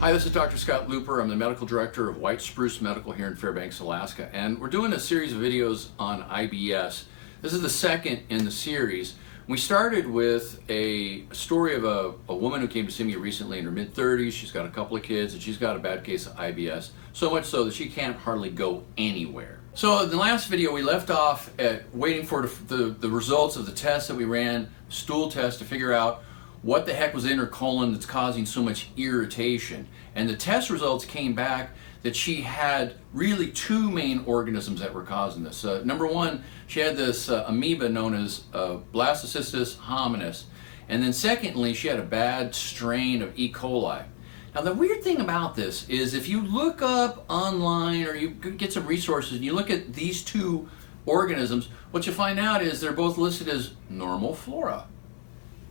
Hi, this is Dr. Scott Luper. I'm the medical director of White Spruce Medical here in Fairbanks, Alaska, and we're doing a series of videos on IBS. This is the second in the series. We started with a story of a woman who came to see me recently in her mid-30s. She's got a couple of kids and she's got a bad case of IBS, so much so that she can't hardly go anywhere. So in the last video we left off at waiting for the results of the test that we ran, stool test, to figure out what the heck was in her colon that's causing so much irritation. And the test results came back that she had really two main organisms that were causing this. Number one, she had this amoeba known as Blastocystis hominis. And then secondly, she had a bad strain of E. coli. Now the weird thing about this is if you look up online or you get some resources and you look at these two organisms, what you find out is they're both listed as normal flora,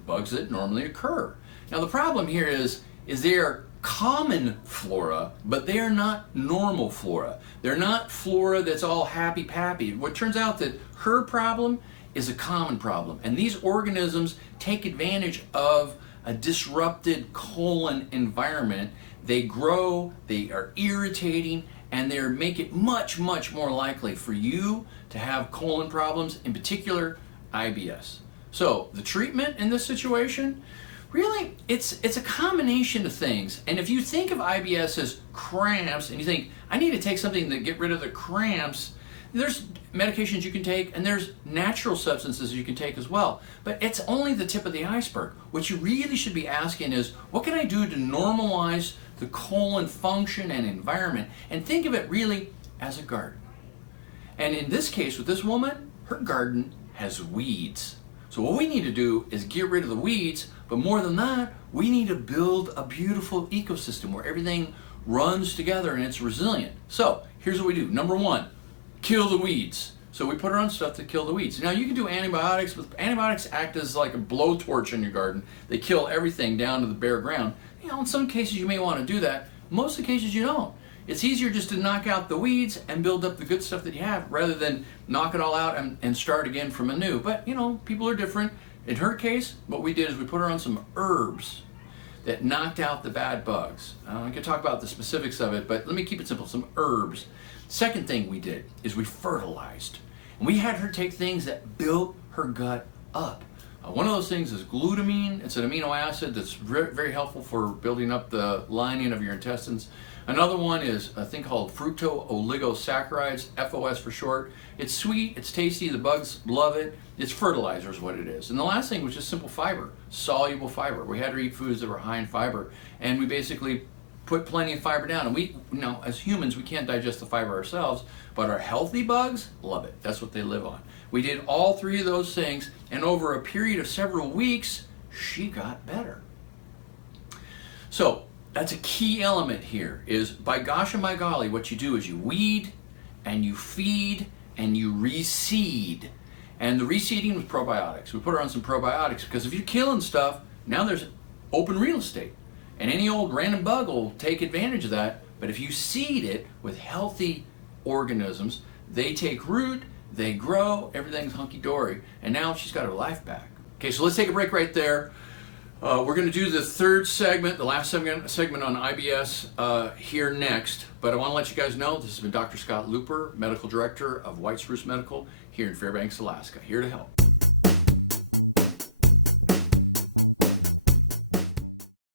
bugs that normally occur. Now the problem here is they are common flora, but they are not normal flora. They're not flora that's all happy-pappy. What turns out that her problem is a common problem, and these organisms take advantage of a disrupted colon environment. They grow, they are irritating, and they make it much, much more likely for you to have colon problems, in particular IBS. So the treatment in this situation, really, it's a combination of things. And if you think of IBS as cramps and you think, I need to take something to get rid of the cramps, there's medications you can take and there's natural substances you can take as well. But it's only the tip of the iceberg. What you really should be asking is, what can I do to normalize the colon function and environment? And think of it really as a garden. And in this case with this woman, her garden has weeds. So what we need to do is get rid of the weeds, but more than that, we need to build a beautiful ecosystem where everything runs together and it's resilient. So here's what we do. Number one, kill the weeds. So we put her on stuff to kill the weeds. Now you can do antibiotics, but antibiotics act as like a blowtorch in your garden. They kill everything down to the bare ground. You know, in some cases you may want to do that. Most of the cases you don't. It's easier just to knock out the weeds and build up the good stuff that you have rather than knock it all out and start again from anew. But you know, people are different. In her case, what we did is we put her on some herbs that knocked out the bad bugs. I can talk about the specifics of it, but let me keep it simple, some herbs. Second thing we did is we fertilized. And we had her take things that built her gut up. One of those things is glutamine. It's an amino acid that's very, very helpful for building up the lining of your intestines. Another one is a thing called fructooligosaccharides, FOS for short. It's sweet, it's tasty, the bugs love it. It's fertilizer is what it is. And the last thing was just simple fiber, soluble fiber. We had her eat foods that were high in fiber, and we basically put plenty of fiber down. And we, you know, as humans, we can't digest the fiber ourselves, but our healthy bugs love it. That's what they live on. We did all three of those things, and over a period of several weeks, she got better. So that's a key element here, is by gosh and by golly, what you do is you weed and you feed and you reseed. And the reseeding was probiotics. We put her on some probiotics because if you're killing stuff, now there's open real estate. And any old random bug will take advantage of that. But if you seed it with healthy organisms, they take root, they grow, everything's hunky-dory. And now she's got her life back. Okay, so let's take a break right there. We're going to do the third segment, the last segment on IBS here next. But I want to let you guys know this has been Dr. Scott Luper, Medical Director of White Spruce Medical here in Fairbanks, Alaska, here to help.